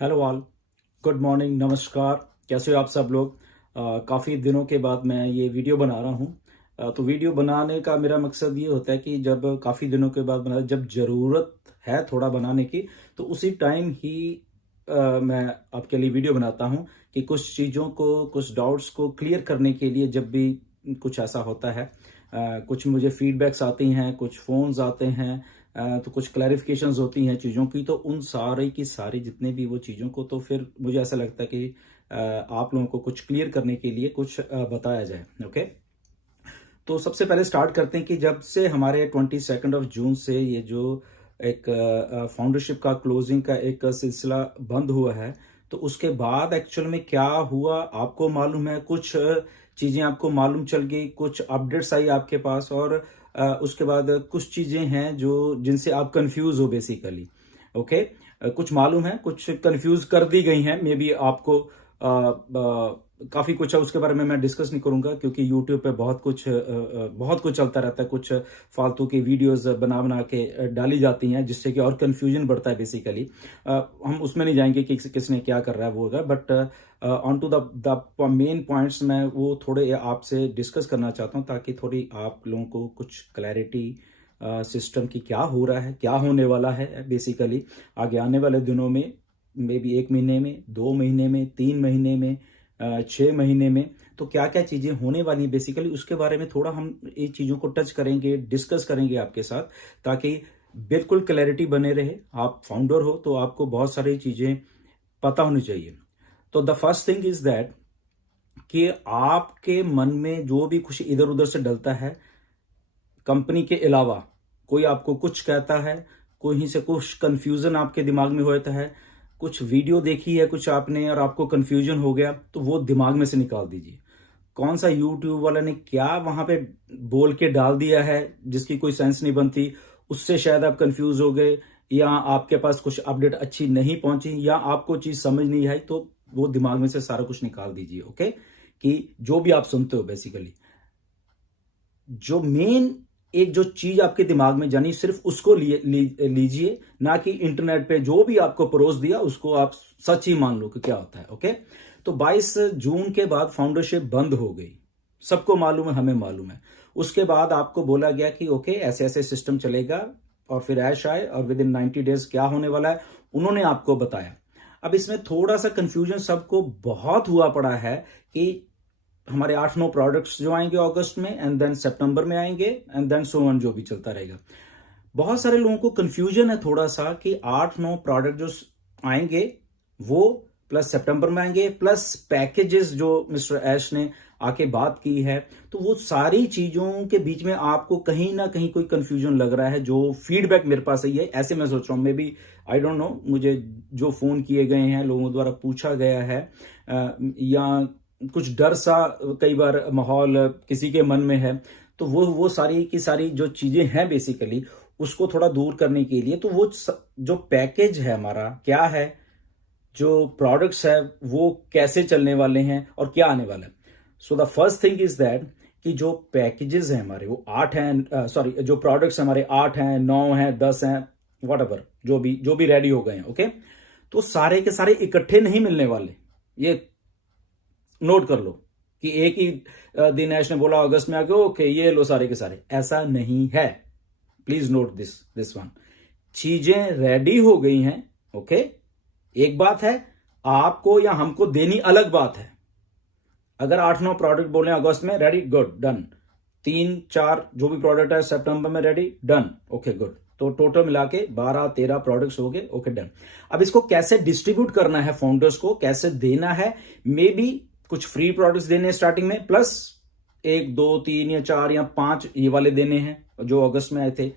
Hello all, good morning, नमस्कार। कैसे हो आप सब लोग? काफ़ी दिनों के बाद मैं ये वीडियो बना रहा हूँ। तो वीडियो बनाने का मेरा मकसद ये होता है कि जब काफ़ी दिनों के बाद बना, जब ज़रूरत है थोड़ा बनाने की, तो उसी टाइम ही मैं आपके लिए वीडियो बनाता हूँ कि कुछ चीज़ों को, कुछ डाउट्स को क्लियर करने के लिए जब भी कुछ ऐसा होता है। कुछ मुझे फीडबैक्स आती हैं, कुछ फ़ोन्स आते हैं, तो कुछ क्लैरिफिकेशंस होती हैं चीज़ों की, तो उन सारे की सारी जितने भी वो चीज़ों को, तो फिर मुझे ऐसा लगता है कि आप लोगों को कुछ क्लियर करने के लिए कुछ बताया जाए। ओके, तो सबसे पहले स्टार्ट करते हैं कि जब से हमारे 22 जून से ये जो एक फाउंडरशिप का क्लोजिंग का एक सिलसिला बंद हुआ है, तो उसके बाद एक्चुअल में क्या हुआ आपको मालूम है? कुछ चीज़ें आपको मालूम चल गई, कुछ अपडेट्स आई आपके पास, और उसके बाद कुछ चीज़ें हैं जो जिनसे आप कंफ्यूज हो बेसिकली। ओके, कुछ मालूम है, कुछ कंफ्यूज कर दी गई हैं मे बी आपको। काफ़ी कुछ है, उसके बारे में मैं डिस्कस नहीं करूंगा क्योंकि यूट्यूब पे बहुत कुछ चलता रहता है। कुछ फालतू की वीडियोस बना बना के डाली जाती हैं, जिससे कि और कंफ्यूजन बढ़ता है बेसिकली। हम उसमें नहीं जाएंगे कि किसने क्या कर रहा है वो होगा, but on to the main points मैं वो थोड़े आपसे डिस्कस करना चाहता हूँ, ताकि थोड़ी आप लोगों को कुछ क्लैरिटी सिस्टम की क्या हो रहा है, क्या होने वाला है बेसिकली आगे आने वाले दिनों में, मे बी 1 महीने में, 2 महीने में, 3 महीने में, 6 महीने में, तो क्या क्या चीजें होने वाली हैं बेसिकली, उसके बारे में थोड़ा हम इन चीजों को टच करेंगे, डिस्कस करेंगे आपके साथ, ताकि बिल्कुल क्लैरिटी बने रहे। आप फाउंडर हो तो आपको बहुत सारी चीजें पता होनी चाहिए। तो the first thing is that कि आपके मन में जो भी कुछ इधर उधर से डलता है, कंपनी के अलावा कोई आपको कुछ कहता है, कहीं से कुछ कंफ्यूजन आपके दिमाग में होता है, कुछ वीडियो देखी है कुछ आपने और आपको कंफ्यूजन हो गया, तो वो दिमाग में से निकाल दीजिए। कौन सा यूट्यूब वाला ने क्या वहां पे बोल के डाल दिया है जिसकी कोई सेंस नहीं बनती, उससे शायद आप कंफ्यूज हो गए, या आपके पास कुछ अपडेट अच्छी नहीं पहुंची, या आपको चीज समझ नहीं आई, तो वो दिमाग में से सारा कुछ निकाल दीजिए। ओके, कि जो भी आप सुनते हो बेसिकली, जो मेन एक जो चीज आपके दिमाग में जानी, सिर्फ उसको लीजिए, ना कि इंटरनेट पे जो भी आपको परोस दिया उसको आप सच ही मान लो कि क्या होता है। ओके, तो 22 जून के बाद फाउंडरशिप बंद हो गई, सबको मालूम है, हमें मालूम है। उसके बाद आपको बोला गया कि ओके ऐसे ऐसे सिस्टम चलेगा, और फिर ऐश आए, और विद इन 90 डेज क्या होने वाला है उन्होंने आपको बताया। अब इसमें थोड़ा सा कंफ्यूजन सबको बहुत हुआ पड़ा है कि हमारे 8-9 प्रोडक्ट्स जो आएंगे अगस्त में, एंड देन सितंबर में आएंगे, एंड देन सो ऑन, जो भी चलता रहेगा। बहुत सारे लोगों को कंफ्यूजन है थोड़ा सा कि 8-9 प्रोडक्ट जो आएंगे वो प्लस सितंबर में आएंगे, प्लस पैकेजेस जो मिस्टर ऐश ने आके बात की है, तो वो सारी चीजों के बीच में आपको कहीं ना कहीं कोई कंफ्यूजन लग रहा है। जो फीडबैक मेरे पास आई है, ऐसे मैं सोच रहा हूँ, maybe I don't know, मुझे जो फोन किए गए हैं, लोगों द्वारा पूछा गया है, या कुछ डर सा कई बार माहौल किसी के मन में है, तो वो सारी की सारी जो चीजें हैं बेसिकली, उसको थोड़ा दूर करने के लिए, तो वो जो पैकेज है हमारा क्या है, जो प्रोडक्ट्स है वो कैसे चलने वाले हैं और क्या आने वाला है। So the first thing is that कि जो पैकेजेस हैं हमारे वो 8 हैं, सॉरी, जो प्रोडक्ट्स हमारे 8 हैं, 9 हैं, 10 हैं, वट एवर, जो भी रेडी हो गए हैं। ओके, तो सारे के सारे इकट्ठे नहीं मिलने वाले, ये नोट कर लो कि एक ही दिन ऐश ने बोला अगस्त में आके ओके ये लो सारे के सारे, ऐसा नहीं है। प्लीज नोट दिस वन, चीजें रेडी हो गई हैं। ओके, एक बात है, आपको या हमको देनी अलग बात है। अगर 8-9 प्रोडक्ट बोले अगस्त में रेडी, गुड, डन। 3-4 जो भी प्रोडक्ट है सितंबर में रेडी, डन, ओके, गुड। तो टोटल मिला के 12-13 प्रोडक्ट्स हो गए, ओके, डन। अब इसको कैसे डिस्ट्रीब्यूट करना है, फाउंडर्स को कैसे देना है, मे बी कुछ फ्री प्रोडक्ट्स देने स्टार्टिंग में, प्लस 1, 2, 3 या 4 या 5 ये वाले देने हैं जो अगस्त में आए थे,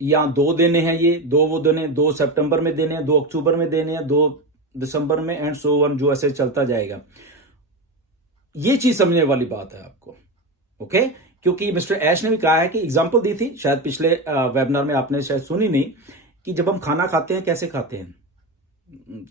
या 2 देने हैं, ये 2 वो देने, 2 सितंबर में देने हैं, 2 अक्टूबर में देने हैं, 2 दिसंबर में, एंड सो वन, जो ऐसे चलता जाएगा। ये चीज समझने वाली बात है आपको। ओके, क्योंकि मिस्टर ऐश ने भी कहा है कि एग्जांपल दी थी, शायद पिछले वेबिनार में आपने शायद सुनी नहीं, कि जब हम खाना खाते हैं कैसे खाते हैं,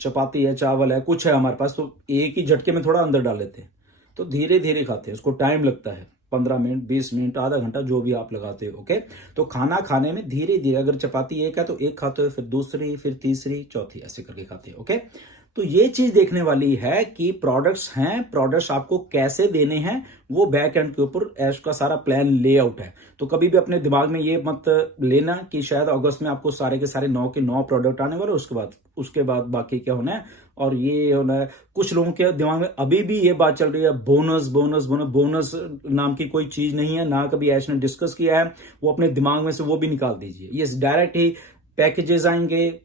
चपाती है, चावल है, कुछ है हमारे पास, तो एक ही झटके में थोड़ा अंदर डाल लेते हैं, तो धीरे धीरे खाते हैं, उसको टाइम लगता है। 15 मिनट, 20 मिनट, आधा घंटा, जो भी आप लगाते हो। ओके, तो खाना खाने में धीरे धीरे, अगर चपाती एक है तो एक खाते हो, फिर दूसरी, फिर तीसरी, चौथी, ऐसे करके खाते हो। ओके, तो ये चीज देखने वाली है कि प्रोडक्ट्स हैं, प्रोडक्ट्स आपको कैसे देने हैं, वो बैक एंड के ऊपर ऐश का सारा प्लान लेआउट है। तो कभी भी अपने दिमाग में ये मत लेना कि शायद अगस्त में आपको सारे के सारे 9 के 9 प्रोडक्ट आने वाले, उसके बाद बाकी क्या होना है और ये होना है। कुछ लोगों के दिमाग में अभी भी ये बात चल रही है, बोनस बोनस बोनस। बोनस नाम की कोई चीज नहीं है, ना कभी ऐश ने डिस्कस किया है, वो अपने दिमाग में से वो भी निकाल दीजिए। ये डायरेक्ट ही पैकेजेस आएंगे,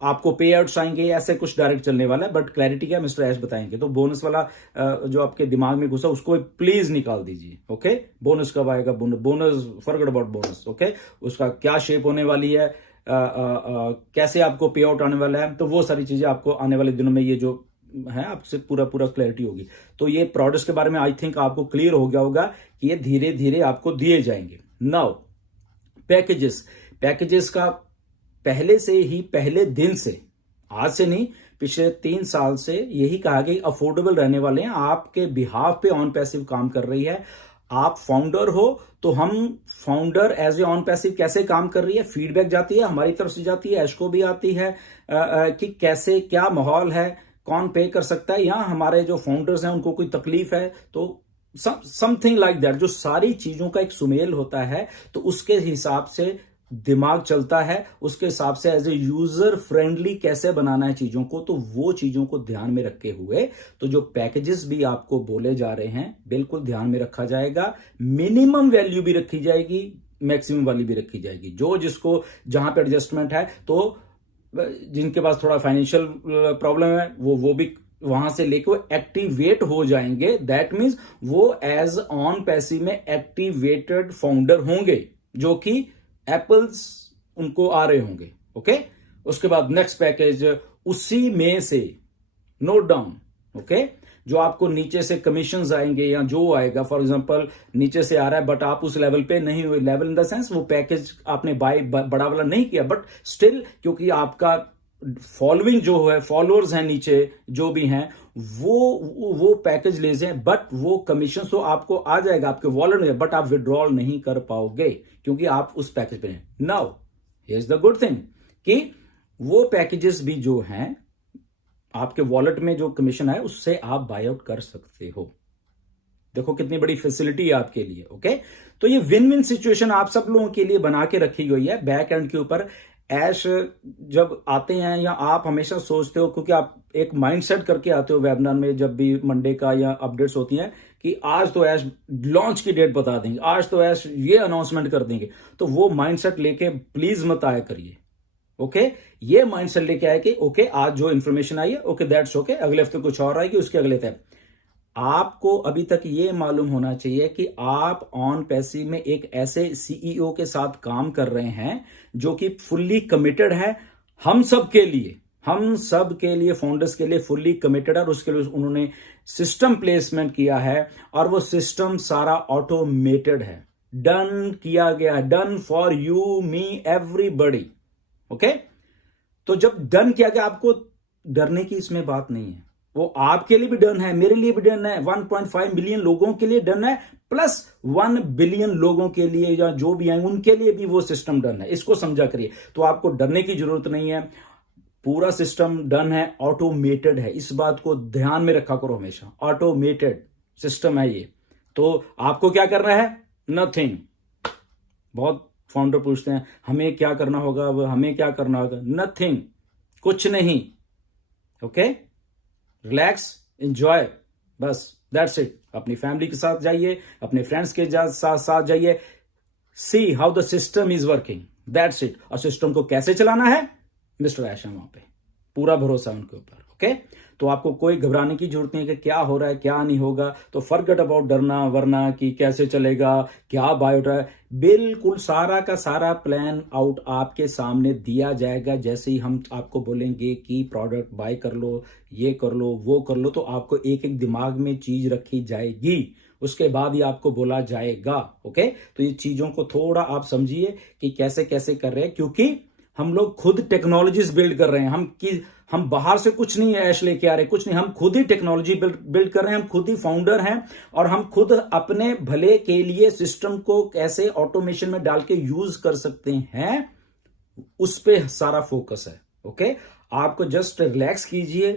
आपको पे आउट्स आएंगे, ऐसे कुछ डायरेक्ट चलने वाला है। बट क्लैरिटी क्या मिस्टर ऐश बताएंगे। तो बोनस वाला जो आपके दिमाग में घुसा उसको प्लीज निकाल दीजिए। ओके, बोनस कब आएगा, bonus, forget about bonus. Okay, उसका क्या शेप होने वाली है, कैसे आपको पे आउट आने वाला है, तो वो सारी चीजें आपको आने वाले दिनों में ये जो है आपसे पूरा क्लैरिटी होगी। तो ये प्रोडक्ट्स के बारे में आई थिंक आपको क्लियर हो गया होगा कि ये धीरे धीरे आपको दिए जाएंगे। नाउ पैकेजेस का पहले से ही, पहले दिन से, आज से नहीं, पिछले 3 साल से यही कहा गया अफोर्डेबल रहने वाले हैं। आपके बिहाफ पे ऑन पैसिव काम कर रही है। आप फाउंडर हो तो हम founder as a on passive कैसे काम कर रही है, फीडबैक जाती है, हमारी तरफ से जाती है, ऐश को भी आती है कि कैसे क्या माहौल है, कौन पे कर सकता है, या हमारे जो फाउंडर्स हैं उनको कोई तकलीफ है, तो समथिंग लाइक दैट। जो सारी चीजों का एक सुमेल होता है, तो उसके हिसाब से दिमाग चलता है, उसके हिसाब से एज ए यूजर फ्रेंडली कैसे बनाना है चीजों को, तो वो चीजों को ध्यान में रखे हुए तो जो पैकेजेस भी आपको बोले जा रहे हैं बिल्कुल ध्यान में रखा जाएगा। मिनिमम वैल्यू भी रखी जाएगी, मैक्सिमम वाली भी रखी जाएगी, जो जिसको जहां पे एडजस्टमेंट है। तो जिनके पास थोड़ा फाइनेंशियल प्रॉब्लम है वो भी वहां से लेके वो एक्टिवेट हो जाएंगे। दैट मीन्स वो एज ऑन पैसिव में एक्टिवेटेड फाउंडर होंगे, जो कि एप्पल्स उनको आ रहे होंगे। ओके, उसके बाद नेक्स्ट पैकेज उसी में से नोट डाउन। ओके, जो आपको नीचे से कमीशंस आएंगे या जो आएगा, फॉर एग्जांपल नीचे से आ रहा है बट आप उस लेवल पे नहीं हुए, लेवल इन द सेंस वो पैकेज आपने बाय बड़ा वाला नहीं किया, बट स्टिल क्योंकि आपका फॉलोइंग जो है, फॉलोअर्स हैं नीचे जो भी हैं, वो पैकेज ले जाए, बट वो कमीशन तो आपको आ जाएगा आपके वॉलेट में, बट आप विड्रॉल नहीं कर पाओगे क्योंकि आप उस पैकेज पे हैं। Now here is the good thing कि वो पैकेजेस भी जो हैं आपके वॉलेट में जो कमीशन है उससे आप बाय आउट कर सकते हो। देखो कितनी बड़ी फैसिलिटी है आपके लिए। ओके, तो ये विन विन सिचुएशन आप सब लोगों के लिए बना के रखी गई है। बैक एंड के ऊपर ऐश जब आते हैं, या आप हमेशा सोचते हो, क्योंकि आप एक माइंडसेट करके आते हो वेबिनार में, जब भी मंडे का या अपडेट्स होती हैं कि आज तो ऐश लॉन्च की डेट बता देंगे, आज तो ऐश ये अनाउंसमेंट कर देंगे, तो वो माइंडसेट लेके प्लीज मत आया करिए। ओके, ये माइंडसेट लेके आए कि ओके आज जो इन्फॉर्मेशन आई है, ओके दैट्स ओके, अगले हफ्ते कुछ और आएगी, उसके अगले हफ्ते। आपको अभी तक ये मालूम होना चाहिए कि आप ऑन पैसिव में एक ऐसे सीईओ के साथ काम कर रहे हैं जो कि फुल्ली कमिटेड है हम सब के लिए, फाउंडर्स के लिए फुल्ली कमिटेड है, और उसके लिए उन्होंने सिस्टम प्लेसमेंट किया है, और वो सिस्टम सारा ऑटोमेटेड है, डन किया गया, done for you, me, everybody. Okay, तो जब डन किया गया, आपको डरने की इसमें बात नहीं है, वो आपके लिए भी डन है, मेरे लिए भी डन है, 1.5 मिलियन लोगों के लिए डन है, प्लस 1 बिलियन लोगों के लिए या जो भी आए उनके लिए भी वो सिस्टम डन है। इसको समझा करिए। तो आपको डरने की जरूरत नहीं है, पूरा सिस्टम डन है, ऑटोमेटेड है। इस बात को ध्यान में रखा करो हमेशा, ऑटोमेटेड सिस्टम है ये। तो आपको क्या करना है? नथिंग। बहुत फाउंडर पूछते हैं हमें क्या करना होगा, हमें क्या करना होगा। नथिंग, कुछ नहीं। ओके, रिलैक्स, एंजॉय, बस दैट्स इट। अपनी फैमिली के साथ जाइए, अपने फ्रेंड्स के साथ जाइए, see how the system is working, that's it. और सिस्टम को कैसे चलाना है, मिस्टर ऐश है वहां पे, पूरा भरोसा है उनके ऊपर। ओके, तो आपको कोई घबराने की जरूरत नहीं है कि क्या हो रहा है क्या नहीं होगा। तो फॉरगेट अबाउट डरना वरना कि कैसे चलेगा, क्या बाय हो रहा है। बिल्कुल सारा का सारा प्लान आउट आपके सामने दिया जाएगा। जैसे ही हम आपको बोलेंगे कि प्रोडक्ट बाय कर लो, ये कर लो, वो कर लो, तो आपको एक एक दिमाग में चीज रखी जाएगी, उसके बाद ही आपको बोला जाएगा। ओके, तो ये चीजों को थोड़ा आप समझिए कि कैसे कैसे कर रहे हैं, क्योंकि हम लोग खुद टेक्नोलॉजीज बिल्ड कर रहे हैं। हम बाहर से कुछ नहीं ऐश लेके आ रहे, कुछ नहीं, हम खुद ही टेक्नोलॉजी बिल्ड कर रहे हैं, हम खुद ही फाउंडर हैं और हम खुद अपने भले के लिए सिस्टम को कैसे ऑटोमेशन में डाल के यूज कर सकते हैं, उस पे सारा फोकस है। ओके, आपको जस्ट रिलैक्स कीजिए।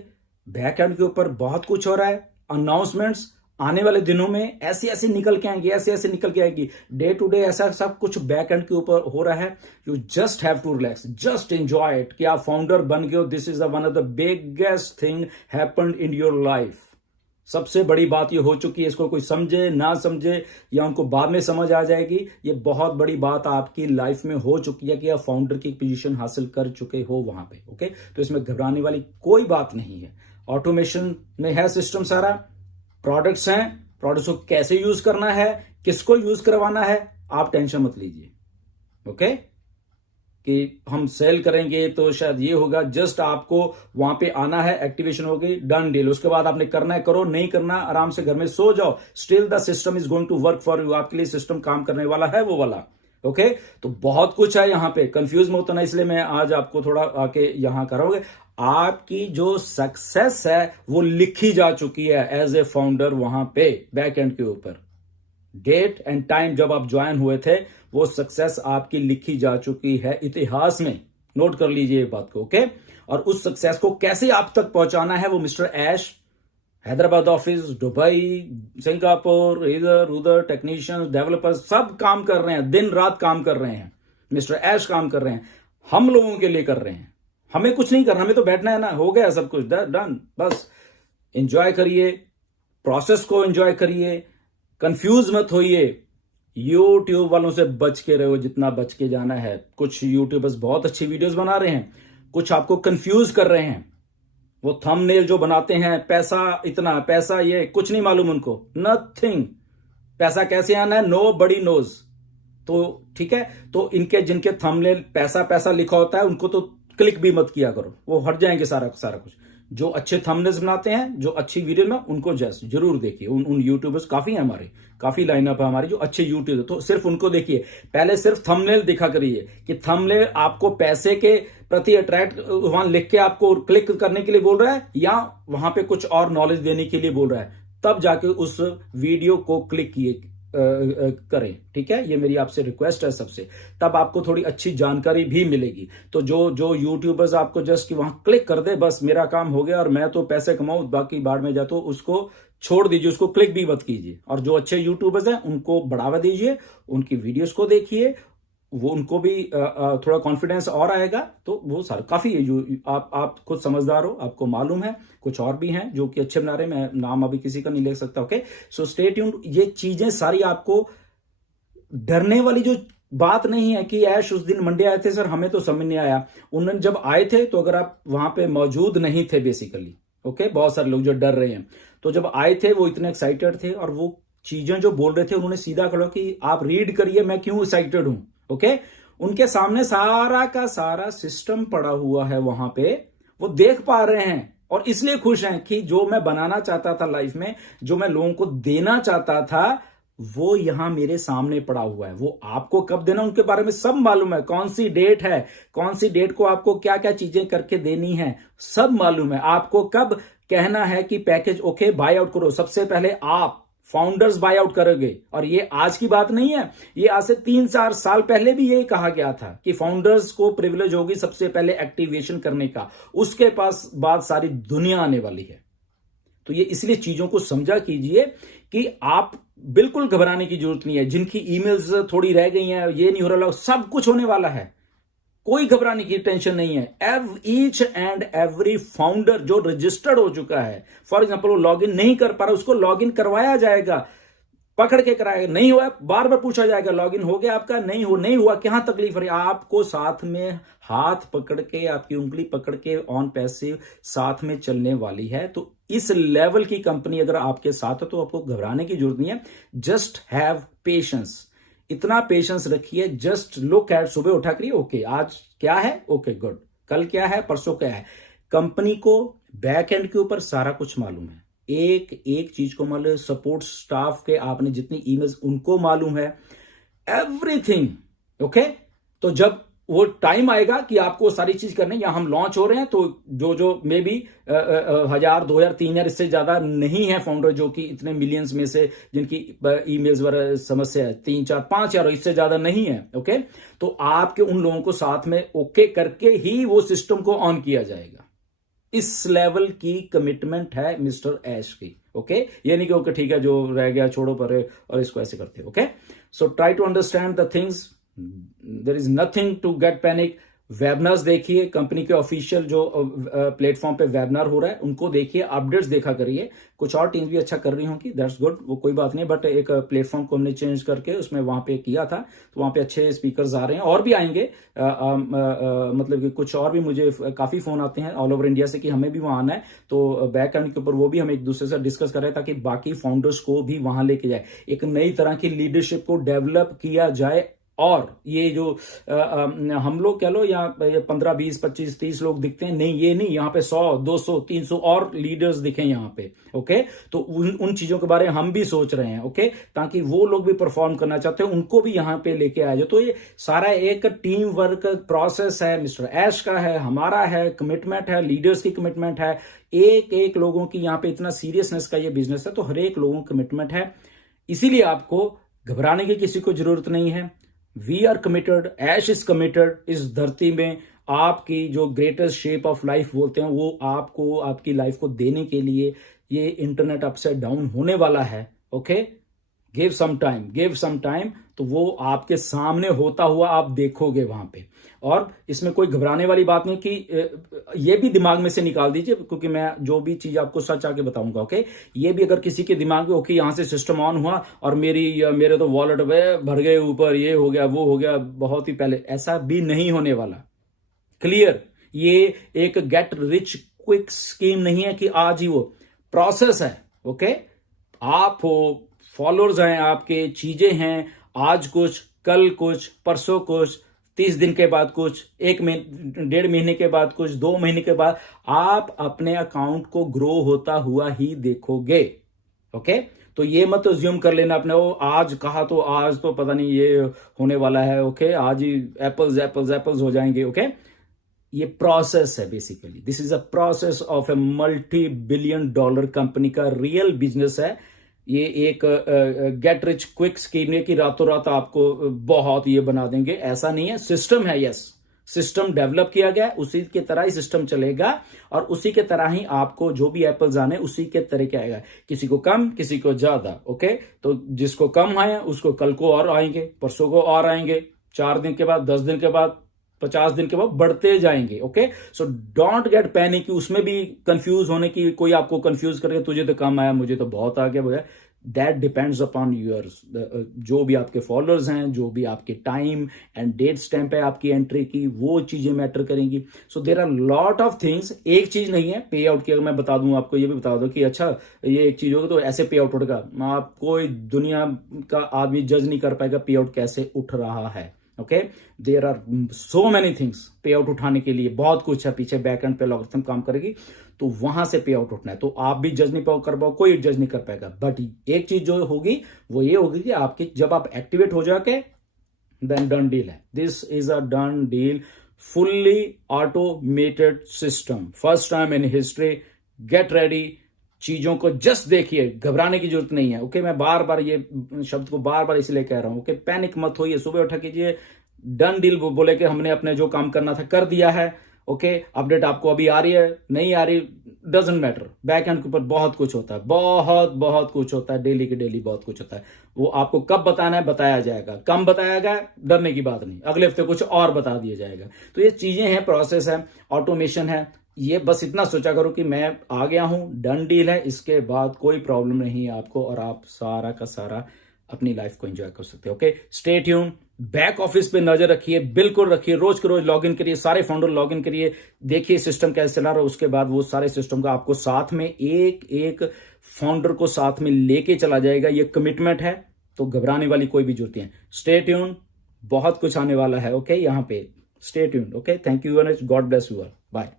बैक एंड के ऊपर बहुत कुछ हो रहा है। अनाउंसमेंट्स आने वाले दिनों में ऐसी ऐसी निकल के आएंगी, ऐसे ऐसे निकल के आएगी। डे टू डे ऐसा सब कुछ बैक एंड के ऊपर हो रहा है। You just have to relax, just enjoy it कि आप फाउंडर बन गए हो। This is one of the biggest thing happened in your life. सबसे बड़ी बात ये हो चुकी है। इसको कोई समझे ना समझे या उनको बाद में समझ आ जाएगी, ये बहुत बड़ी बात आपकी लाइफ में हो चुकी है कि आप फाउंडर की पोजीशन हासिल कर चुके हो वहां पे। ओके, तो इसमें घबराने वाली कोई बात नहीं है। ऑटोमेशन में है सिस्टम सारा, प्रोडक्ट्स हैं, प्रोडक्ट्स को कैसे यूज करना है, किसको यूज करवाना है, आप टेंशन मत लीजिए। ओके, कि हम सेल करेंगे तो शायद ये होगा। जस्ट आपको वहां पे आना है, एक्टिवेशन होगी, डन डील। उसके बाद आपने करना है करो, नहीं करना आराम से घर में सो जाओ। Still the system is going to work for you. आपके लिए सिस्टम काम करने वाला है वो वाला। ओके, तो बहुत कुछ है यहाँ पे, कंफ्यूज मत होना, इसलिए मैं आज आपको थोड़ा आके यहां करोगे। आपकी जो सक्सेस है वो लिखी जा चुकी है एज ए फाउंडर वहां पे बैक एंड के ऊपर। डेट एंड टाइम जब आप ज्वाइन हुए थे, वो सक्सेस आपकी लिखी जा चुकी है इतिहास में। नोट कर लीजिए बात को। ओके, और उस सक्सेस को कैसे आप तक पहुंचाना है, वो मिस्टर ऐश हैदराबाद ऑफिस, दुबई, सिंगापुर, इधर उधर टेक्नीशियंस, डेवलपर्स सब काम कर रहे हैं, दिन रात काम कर रहे हैं। मिस्टर ऐश काम कर रहे हैं, हम लोगों के लिए कर रहे हैं। हमें कुछ नहीं करना, हमें तो बैठना है ना, हो गया सब कुछ, डन। बस एंजॉय करिए, प्रोसेस को एंजॉय करिए, कंफ्यूज मत होइए। यूट्यूब वालों से बच के रहो जितना बच के जाना है। कुछ यूट्यूबर्स बहुत अच्छी वीडियोस बना रहे हैं, कुछ आपको कंफ्यूज कर रहे हैं। वो थंबनेल जो बनाते हैं, पैसा इतना, पैसा ये, कुछ नहीं मालूम उनको, नथिंग। पैसा कैसे आना है, नो बडी नोज। तो ठीक है, तो इनके जिनके थंबनेल पैसा पैसा लिखा होता है, उनको तो क्लिक भी मत किया करो, वो हट जाएंगे सारा कुछ। जो अच्छे थंबनेल्स बनाते हैं, जो अच्छी वीडियो में, उनको जरूर देखिए। उन यूट्यूबर्स काफी हैं हमारे, काफी लाइनअप है हमारी जो अच्छे यूट्यूबर, तो सिर्फ उनको देखिए। पहले सिर्फ थंबनेल दिखा करिए कि थंबनेल आपको पैसे के प्रति अट्रैक्ट वहां लिख के आपको क्लिक करने के लिए बोल रहा है या वहां पे कुछ और नॉलेज देने के लिए बोल रहा है, तब जाके उस वीडियो को क्लिक किए करें। ठीक है, ये मेरी आपसे रिक्वेस्ट है सबसे, तब आपको थोड़ी अच्छी जानकारी भी मिलेगी। तो जो यूट्यूबर्स आपको जस्ट वहां क्लिक कर दे, बस मेरा काम हो गया और मैं तो पैसे कमाऊं, बाकी बाढ़ में जा, तो उसको छोड़ दीजिए, उसको क्लिक भी मत कीजिए। और जो अच्छे यूट्यूबर्स हैं उनको बढ़ावा दीजिए, उनकी वीडियोस को देखिए, वो उनको भी थोड़ा कॉन्फिडेंस और आएगा। तो वो सारा काफी है। जो आप खुद समझदार हो, आपको मालूम है। कुछ और भी हैं जो कि अच्छे बना रहे, मैं नाम अभी किसी का नहीं ले सकता। Okay, so stay tuned. ये चीजें सारी आपको डरने वाली जो बात नहीं है कि ऐश उस दिन मंडे आए थे, सर हमें तो समझ नहीं आया। उन्होंने जब आए थे तो अगर आप वहां पे मौजूद नहीं थे बेसिकली, ओके, बहुत सारे लोग जो डर रहे हैं, तो जब आए थे वो इतने एक्साइटेड थे और वो चीजें जो बोल रहे थे उन्होंने सीधा कहा कि आप रीड करिए मैं क्यों एक्साइटेड हूं। ओके, उनके सामने सारा का सारा सिस्टम पड़ा हुआ है वहां पे, वो देख पा रहे हैं और इसलिए खुश हैं कि जो मैं बनाना चाहता था लाइफ में, जो मैं लोगों को देना चाहता था, वो यहां मेरे सामने पड़ा हुआ है। वो आपको कब देना उनके बारे में सब मालूम है, कौन सी डेट है, कौन सी डेट को आपको क्या क्या चीजें करके देनी है, सब मालूम है। आपको कब कहना है कि पैकेज ओके बाय आउट करो, सबसे पहले आप फाउंडर्स बाय आउट करोगे। और ये आज की बात नहीं है, ये आज से 3-4 साल पहले भी यही कहा गया था कि फाउंडर्स को प्रिविलेज होगी सबसे पहले एक्टिवेशन करने का, उसके पास बाद सारी दुनिया आने वाली है। तो ये इसलिए चीजों को समझा कीजिए कि आप बिल्कुल घबराने की जरूरत नहीं है। जिनकी ईमेल्स थोड़ी रह गई हैं, ये नहीं हो रहा, सब कुछ होने वाला है, कोई घबराने की टेंशन नहीं है। ईच एंड एवरी फाउंडर जो रजिस्टर्ड हो चुका है, फॉर एग्जांपल वो लॉगिन नहीं कर पा रहा, उसको लॉगिन करवाया जाएगा, पकड़ के कराएगा। नहीं हुआ बार बार पूछा जाएगा लॉगिन हो गया आपका, नहीं हुआ क्या तकलीफ है, आपको साथ में हाथ पकड़ के, आपकी उंगली पकड़ के ऑन पैसिव साथ में चलने वाली है। तो इस लेवल की कंपनी अगर आपके साथ है तो आपको घबराने की जरूरत नहीं है। जस्ट हैव पेशेंस, इतना पेशेंस रखिए। जस्ट लुक एट, सुबह उठा करिए, ओके आज क्या है, ओके गुड, कल क्या है, परसों क्या है। कंपनी को बैक एंड के ऊपर सारा कुछ मालूम है, एक एक चीज को मालूम है। सपोर्ट स्टाफ के आपने जितनी ईमेल्स उनको मालूम है, एवरीथिंग। ओके, तो जब वो टाइम आएगा कि आपको सारी चीज करनी है, या हम लॉन्च हो रहे हैं तो जो मे बी 1000 2000 3000 इससे ज्यादा नहीं है फाउंडर जो कि इतने मिलियंस में से जिनकी ईमेल्स वगैरह समस्या है, 3 4 5,000 इससे ज्यादा नहीं है। ओके, तो आपके उन लोगों को साथ में ओके करके ही वो सिस्टम को ऑन किया जाएगा। इस लेवल की कमिटमेंट है मिस्टर ऐश की। ओके, ये नहीं कि ओके ठीक है जो रह गया छोड़ो पर और इसको ऐसे करते। Okay, so try to understand the things, there is nothing to get panic. Webinars देखिए, कंपनी के ऑफिशियल जो प्लेटफॉर्म पे वेबिनार हो रहा है उनको देखिए, अपडेट्स देखा करिए। कुछ और टीम्स भी अच्छा कर रही होंगी, दैट्स गुड, वो कोई बात नहीं, बट एक प्लेटफॉर्म को हमने चेंज करके उसमें वहां पे किया था, तो वहां पे अच्छे स्पीकर्स आ रहे हैं और भी आएंगे। मतलब कि कुछ और भी मुझे काफी फोन आते हैं ऑल ओवर इंडिया से कि हमें भी वहां आना है, तो बैक एंड के ऊपर वो भी हम एक दूसरे से डिस्कस कर रहे हैं ताकि बाकी फाउंडर्स को भी वहां लेके जाए, एक नई तरह की लीडरशिप को डेवलप किया जाए। और ये जो हम लोग कह लो या 15 20 25 30 लोग दिखते हैं, नहीं ये नहीं, यहाँ पे 100 200 300 और लीडर्स दिखे यहाँ पे। ओके, तो उन चीजों के बारे में हम भी सोच रहे हैं। ओके, ताकि वो लोग भी परफॉर्म करना चाहते हैं उनको भी यहाँ पे लेके आ जाए। तो ये सारा एक टीम वर्क प्रोसेस है, मिस्टर ऐश का है, हमारा है, कमिटमेंट है, लीडर्स की कमिटमेंट है, एक एक लोगों की यहाँ पे इतना सीरियसनेस का ये बिजनेस है, तो हर एक लोगों की कमिटमेंट है। इसीलिए आपको घबराने की किसी को जरूरत नहीं है। We are committed, Ash is committed. इस धरती में आपकी जो ग्रेटेस्ट शेप ऑफ लाइफ बोलते हैं वो आपको आपकी लाइफ को देने के लिए ये इंटरनेट अपसाइड डाउन होने वाला है। ओके, गिव सम टाइम, तो वो आपके सामने होता हुआ आप देखोगे वहां पे। और इसमें कोई घबराने वाली बात नहीं कि ये भी दिमाग में से निकाल दीजिए, क्योंकि मैं जो भी चीज आपको सच आके बताऊंगा। ओके, ये भी अगर किसी के दिमाग में ओके यहां से सिस्टम ऑन हुआ और मेरे तो वॉलेट में भर गए ऊपर, ये हो गया वो हो गया, बहुत ही पहले, ऐसा भी नहीं होने वाला। क्लियर, ये एक गेट रिच क्विक स्कीम नहीं है कि आज ही वो प्रोसेस है। ओके, आप हो, फॉलोअर्स हैं आपके, चीजें हैं, आज कुछ, कल कुछ, परसों कुछ, 30 दिन के बाद कुछ, 1.5 महीने के बाद कुछ, 2 महीने के बाद आप अपने अकाउंट को ग्रो होता हुआ ही देखोगे। ओके, तो ये मत अज्यूम कर लेना अपने वो आज कहा तो आज तो पता नहीं ये होने वाला है। ओके, आज ही एप्पल्स हो जाएंगे। ओके, ये प्रोसेस है basically, this is a process of A $multi-billion company का रियल बिजनेस है। ये एक गेट रिच क्विक स्कीम है कि रातों रात आपको बहुत ये बना देंगे, ऐसा नहीं है। सिस्टम है, यस, सिस्टम डेवलप किया गया, उसी के तरह ही सिस्टम चलेगा और उसी के तरह ही आपको जो भी एप्पल्स आने उसी के तरीके आएगा, किसी को कम किसी को ज्यादा। ओके, तो जिसको कम आए उसको कल को और आएंगे, परसों को और आएंगे, 4 दिन के बाद, 10 दिन के बाद, 50 दिन के बाद बढ़ते जाएंगे। Okay, so don't get panic कि उसमें भी कंफ्यूज होने की, कोई आपको कंफ्यूज करके तुझे तो कम आया मुझे तो बहुत आ गया भैया, दैट डिपेंड्स अपॉन यूअर्स, जो भी आपके फॉलोअर्स हैं, जो भी आपके टाइम एंड डेट स्टैंप है आपकी एंट्री की, वो चीजें मैटर करेंगी। So there are lot of things, एक चीज नहीं है पे आउट की। अगर मैं बता दूं आपको, ये भी बता दो कि अच्छा ये एक चीज होगी तो ऐसे पे आउट उठेगा, आप कोई दुनिया का आदमी जज नहीं कर पाएगा पे आउट कैसे उठ रहा है। Okay, there are so many things, pay out उठाने के लिए बहुत कुछ है पीछे, बैक एंड पे लॉगरिथम काम करेगी, तो वहां से पे आउट उठना है, तो आप भी जज नहीं कर पाओ, कोई जज नहीं कर पाएगा। बट एक चीज जो होगी वो ये होगी कि आपकी जब आप एक्टिवेट हो जाके, देन डन डील है, this is a done deal, fully automated system, first time in history. Get ready, चीजों को जस्ट देखिए, घबराने की जरूरत नहीं है। ओके, मैं बार बार ये शब्द को बार बार इसलिए कह रहा हूं। ओके, पैनिक मत होइए, सुबह उठा कीजिए, डन डील बोले कि हमने अपने जो काम करना था कर दिया है। ओके, अपडेट आपको अभी आ रही है नहीं आ रही, डजंट मैटर, बैक एंड के ऊपर बहुत कुछ होता है, बहुत कुछ होता है, डेली के डेली बहुत कुछ होता है। वो आपको कब बताना है बताया जाएगा, कम बताया गया, डरने की बात नहीं, अगले हफ्ते कुछ और बता दिया जाएगा। तो ये चीजें हैं, प्रोसेस है, ऑटोमेशन है, ये बस इतना सोचा करो कि मैं आ गया हूं, डन डील है, इसके बाद कोई प्रॉब्लम नहीं है आपको और आप सारा का सारा अपनी लाइफ को एंजॉय कर सकते हो। Okay, stay tune, back office पे नजर रखिए, बिल्कुल रखिए, रोज के रोज लॉगिन करिए, सारे फाउंडर लॉगिन करिए, देखिए सिस्टम कैसे चला रहा है, उसके बाद वो सारे सिस्टम का आपको साथ में एक एक फाउंडर को साथ में लेके चला जाएगा। ये कमिटमेंट है, तो घबराने वाली कोई भी जरूरत नहीं है। स्टे ट्यून, बहुत कुछ आने वाला है। ओके, यहाँ पे stay tune. Okay, thank you very much, God bless you all, bye.